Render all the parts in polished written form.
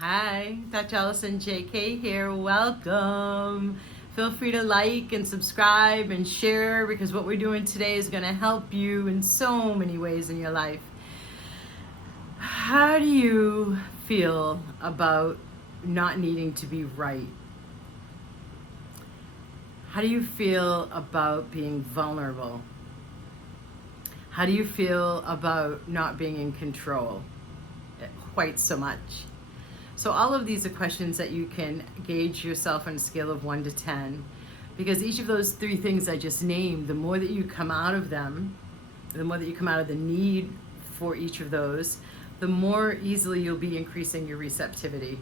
Hi, Dr. Alison J here. Welcome. Feel free to like and subscribe and share because what we're doing today is going to help you in so many ways in your life. How do you feel about not needing to be right? How do you feel about being vulnerable? How do you feel about not being in control quite so much? So all of these are questions that you can gauge yourself on a scale of 1 to 10, because each of those three things I just named, the more that you come out of them, the more that you come out of the need for each of those, the more easily you'll be increasing your receptivity.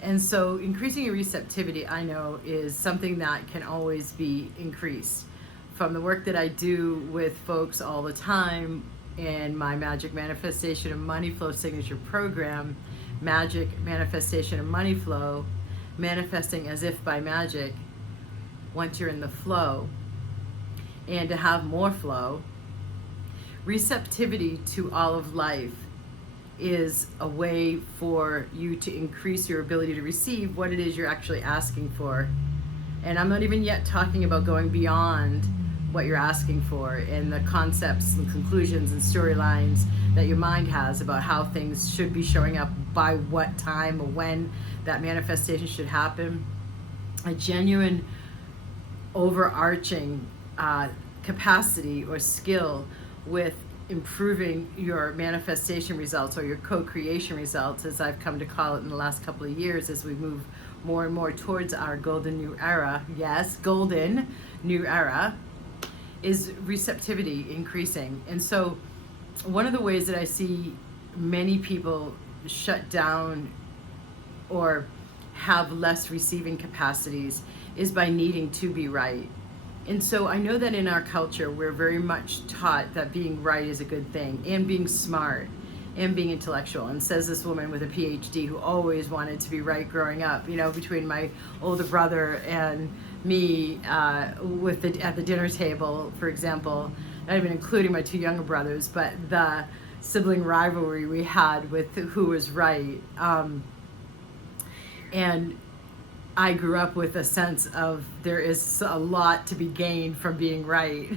And so increasing your receptivity, I know, is something that can always be increased. From the work that I do with folks all the time in my Magic Manifestation and Money Flow Signature Program, Magic, Manifestation, and Money Flow, manifesting as if by magic once you're in the flow, and to have more flow. Receptivity to all of life is a way for you to increase your ability to receive what it is you're actually asking for. And I'm not even yet talking about going beyond what you're asking for and the concepts and conclusions and storylines that your mind has about how things should be showing up, by what time or when that manifestation should happen. A genuine overarching capacity or skill with improving your manifestation results, or your co-creation results, as I've come to call it in the last couple of years, as we move more and more towards our golden new era. Yes, golden new era, is receptivity increasing. And so one of the ways that I see many people shut down or have less receiving capacities is by needing to be right. And so I know that in our culture, we're very much taught that being right is a good thing, and being smart, and being intellectual. And says this woman with a PhD who always wanted to be right growing up, you know, between my older brother and me at the dinner table, for example, not even including my two younger brothers, but the sibling rivalry we had with who was right. And I grew up with a sense of there is a lot to be gained from being right.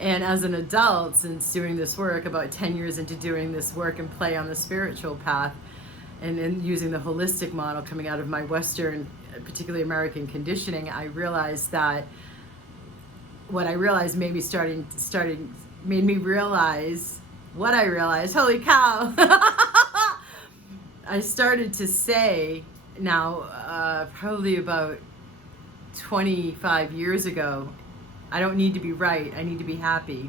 And as an adult, since doing this work, about 10 years into doing this work and play on the spiritual path, and using the holistic model coming out of my Western, particularly American conditioning, I realized that what I realized made me realize what I realized. Holy cow! I started to say now, probably about 25 years ago, I don't need to be right, I need to be happy.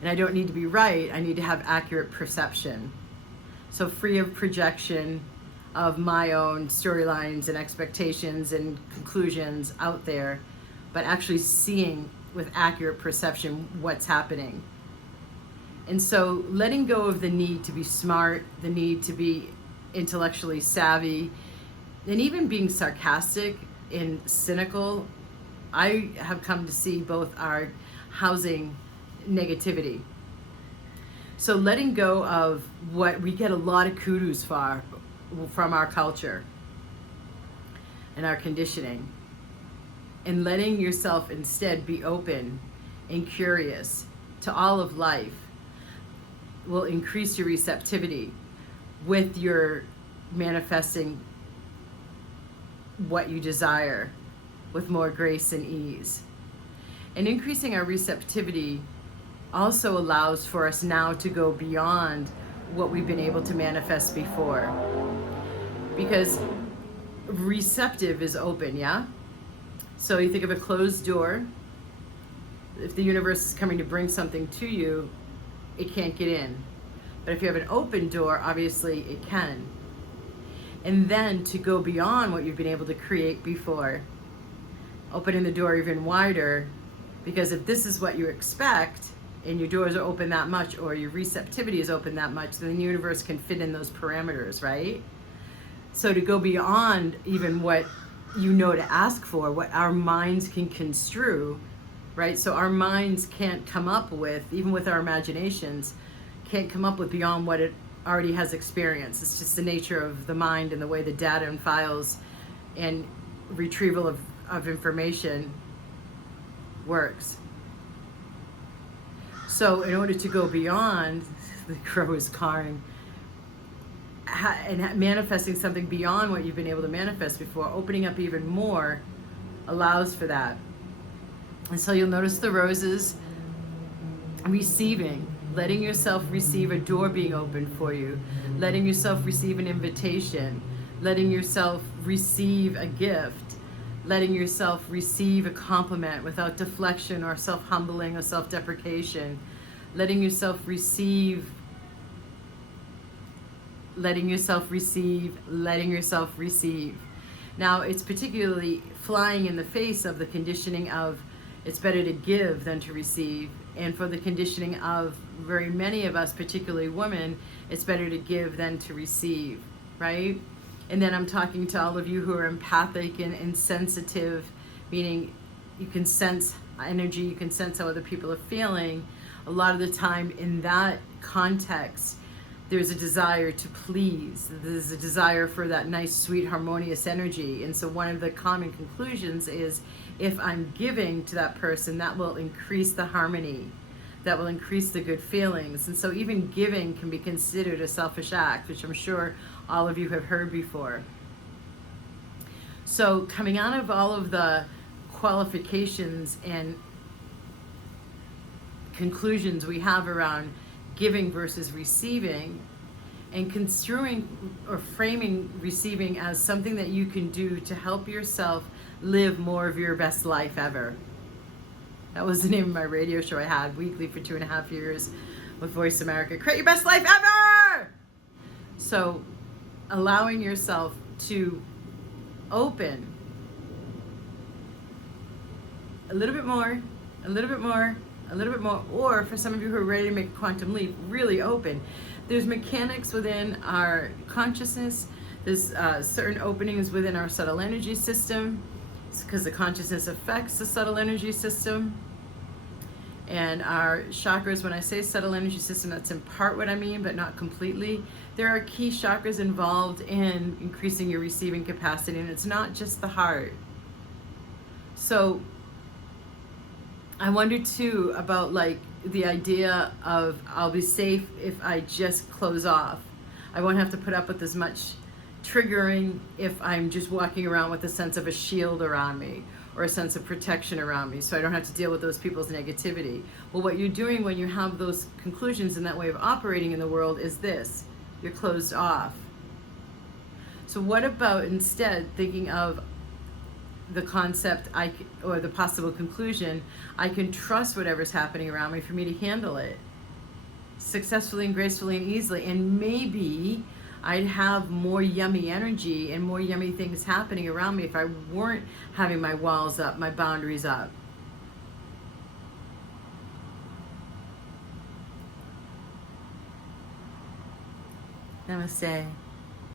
And I don't need to be right, I need to have accurate perception. So free of projection of my own storylines and expectations and conclusions out there, but actually seeing with accurate perception what's happening. And so letting go of the need to be smart, the need to be intellectually savvy, and even being sarcastic and cynical, I have come to see both are housing negativity. So letting go of what we get a lot of kudos for from our culture and our conditioning, and letting yourself instead be open and curious to all of life will increase your receptivity with your manifesting what you desire with more grace and ease. And increasing our receptivity also allows for us now to go beyond what we've been able to manifest before. Because receptive is open, yeah? So you think of a closed door. If the universe is coming to bring something to you, it can't get in. But if you have an open door, obviously it can. And then to go beyond what you've been able to create before, opening the door even wider, because if this is what you expect, and your doors are open that much, or your receptivity is open that much, then the universe can fit in those parameters, right? So to go beyond even what you know to ask for, what our minds can construe, right? So our minds can't come up with, even with our imaginations, can't come up with beyond what it already has experience. It's just the nature of the mind and the way the data and files and retrieval of information works. So in order to go beyond, the crow is cawing, and manifesting something beyond what you've been able to manifest before, opening up even more, allows for that. And so you'll notice the roses, receiving, letting yourself receive a door being opened for you, letting yourself receive an invitation, letting yourself receive a gift, letting yourself receive a compliment without deflection or self-humbling or self-deprecation, letting yourself receive, letting yourself receive, letting yourself receive. Now, it's particularly flying in the face of the conditioning of it's better to give than to receive, and for the conditioning of very many of us, particularly women, it's better to give than to receive, right? And then I'm talking to all of you who are empathic and sensitive, meaning you can sense energy, you can sense how other people are feeling. A lot of the time in that context, there's a desire to please. There's a desire for that nice, sweet, harmonious energy. And so one of the common conclusions is if I'm giving to that person, that will increase the harmony, that will increase the good feelings. And so even giving can be considered a selfish act, which I'm sure all of you have heard before. So coming out of all of the qualifications and conclusions we have around giving versus receiving, and construing or framing receiving as something that you can do to help yourself live more of your best life ever. That was the name of my radio show I had weekly for 2.5 years with Voice America. Create your best life ever! So allowing yourself to open a little bit more, a little bit more, a little bit more, or for some of you who are ready to make a quantum leap, really open. There's mechanics within our consciousness. There's certain openings within our subtle energy system, because the consciousness affects the subtle energy system. And our chakras, when I say subtle energy system, that's in part what I mean, but not completely. There are key chakras involved in increasing your receiving capacity, and it's not just the heart. So I wonder too about like the idea of I'll be safe if I just close off. I won't have to put up with as much triggering if I'm just walking around with a sense of a shield around me or a sense of protection around me, so I don't have to deal with those people's negativity. Well, what you're doing when you have those conclusions and that way of operating in the world is this: you're closed off. So what about instead thinking of the concept or the possible conclusion, I can trust whatever's happening around me for me to handle it successfully and gracefully and easily, and maybe I'd have more yummy energy and more yummy things happening around me if I weren't having my walls up, my boundaries up. Namaste.